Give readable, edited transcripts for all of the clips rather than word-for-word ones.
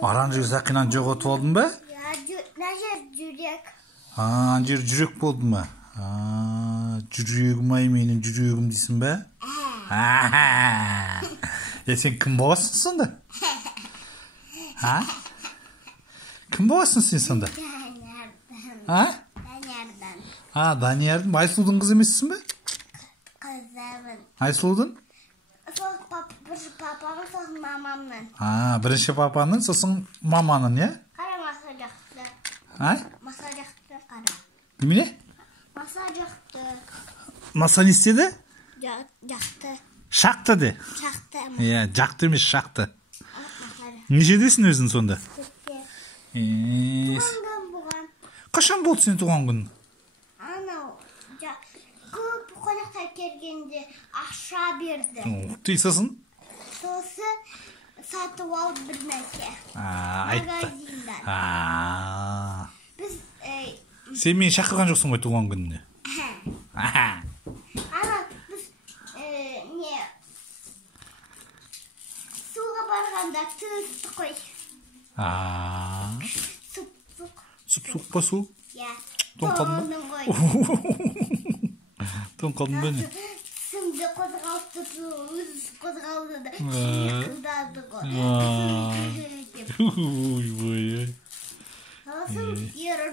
Оранжевый сақинан жоготуп алдың ба? Жүрек. Ана жер жүрек болды ма? Жүрегім ай, менің жүрегім дейсің ба? Сен кім боласың сонда? Кім боласың сен сонда? Даниярдың. Айсұлудың қызы емессің ба? Қызымын. Айсұлудың? Бірінші папаның, сосын мамамның. Бірінші папаның, сосын маманың, е? Қара маса жақты. Маса жақты қара. Немене? Маса жақты. Маса не істеді? Жақты. Шақты де? Жақты. Жақты емес, шақты. Нешедесің өзің сонда? Туған күн бұған. Қашан болды сен туған күн? Анау, көп қонақтар келгенде ақша берді. Сосын? Сосын сатып алып бір нәрсе. Магазиндан. Біз... Сен мені шақырған жоқсың ғой туған күніне? Ана, біз... Суға барғанда тұзды қой. Сұп-сұқ. Сұп-сұқ па су? Тоңның ғой. Тоң қалдың ба не? Сымды қозғалды, өз қозғалды да қылдады ғой. Ой-ой-ой. Сосын ерір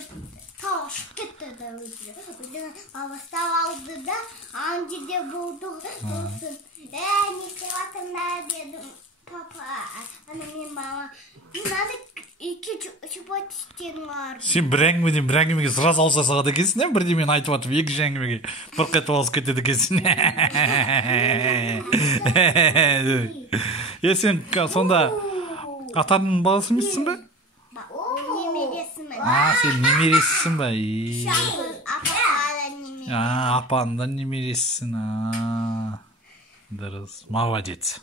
тауышып кетті да өзі. Өзінің алыстап алды да, ан жерде болды. Сосын, не істеватырмын дедім. Папа, ана мен мама, надо екі чупать істенің бар. Сен бір әңгімеге сразу ауыса сағады екенсің, бірдемені айтып атып, екінші әңгімеге бұрқ етіп алысып кетеді екенсің. Сен сонда атаның баласы емессің ба? Немересімін. Сен немересісің ба? Апаның Апаның да немересісің. Дұрыс, молодец.